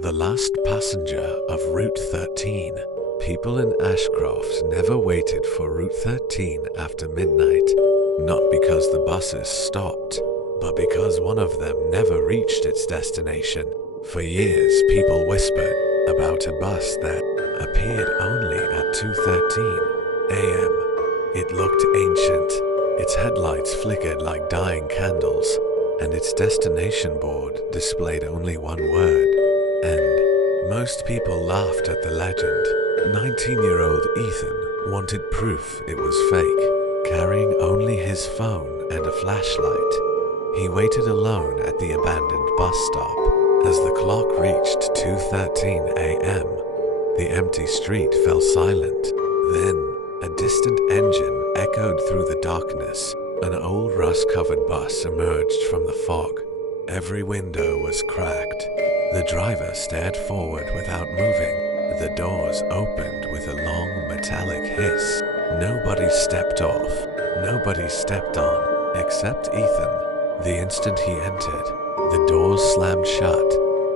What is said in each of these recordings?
The last passenger of Route 13. People in Ashcroft never waited for Route 13 after midnight, not because the buses stopped, but because one of them never reached its destination. For years, people whispered about a bus that appeared only at 2:13 a.m. It looked ancient, its headlights flickered like dying candles, and its destination board displayed only one word: end. Most people laughed at the legend. 19-year-old Ethan wanted proof it was fake. Carrying only his phone and a flashlight, he waited alone at the abandoned bus stop. As the clock reached 2:13 a.m., the empty street fell silent. Then, a distant engine echoed through the darkness. An old rust-covered bus emerged from the fog. Every window was cracked. The driver stared forward without moving. The doors opened with a long metallic hiss. Nobody stepped off. Nobody stepped on, except Ethan. The instant he entered, the doors slammed shut,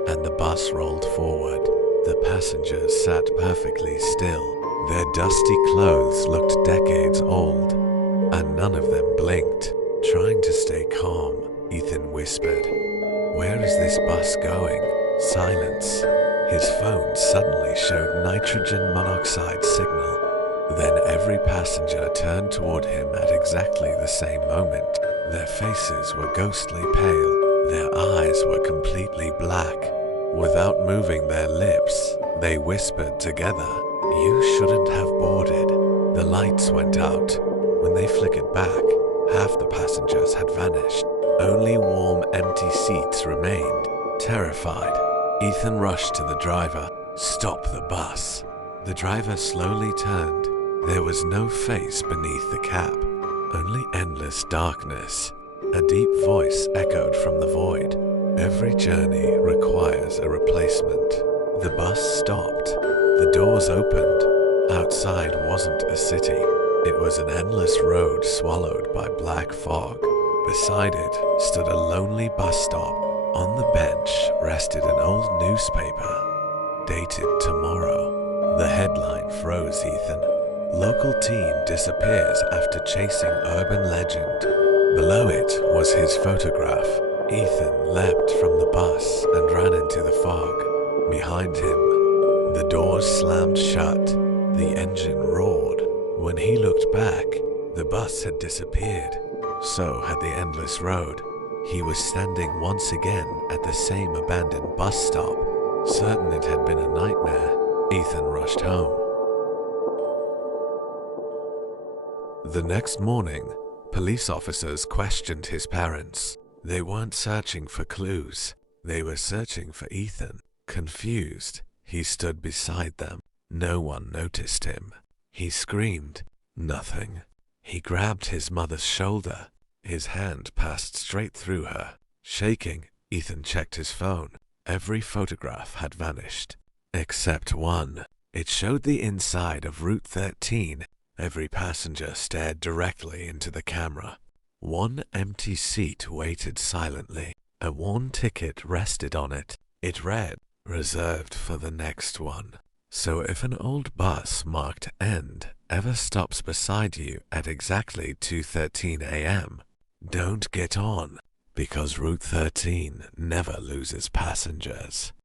and the bus rolled forward. The passengers sat perfectly still. Their dusty clothes looked decades old, and none of them blinked. Trying to stay calm, Ethan whispered, "Where is this bus going?" Silence. His phone suddenly showed nitrogen monoxide signal. Then every passenger turned toward him at exactly the same moment. Their faces were ghostly pale. Their eyes were completely black. Without moving their lips, they whispered together, "You shouldn't have boarded." The lights went out. When they flickered back, half the passengers had vanished. Only warm, empty seats remained. Terrified, Ethan rushed to the driver. "Stop the bus." The driver slowly turned. There was no face beneath the cap, only endless darkness. A deep voice echoed from the void. "Every journey requires a replacement." The bus stopped. The doors opened. Outside wasn't a city. It was an endless road swallowed by black fog. Beside it stood a lonely bus stop. On the bench rested an old newspaper, dated tomorrow. The headline froze Ethan. "Local teen disappears after chasing urban legend." Below it was his photograph. Ethan leapt from the bus and ran into the fog. Behind him, the doors slammed shut. The engine roared. When he looked back, the bus had disappeared. So had the endless road. He was standing once again at the same abandoned bus stop. Certain it had been a nightmare, Ethan rushed home. The next morning, police officers questioned his parents. They weren't searching for clues. They were searching for Ethan. Confused, he stood beside them. No one noticed him. He screamed. Nothing. He grabbed his mother's shoulder. His hand passed straight through her. Shaking, Ethan checked his phone. Every photograph had vanished, except one. It showed the inside of Route 13. Every passenger stared directly into the camera. One empty seat waited silently. A worn ticket rested on it. It read, "Reserved for the next one." So if an old bus marked end ever stops beside you at exactly 2:13 a.m., don't get on, because Route 13 never loses passengers.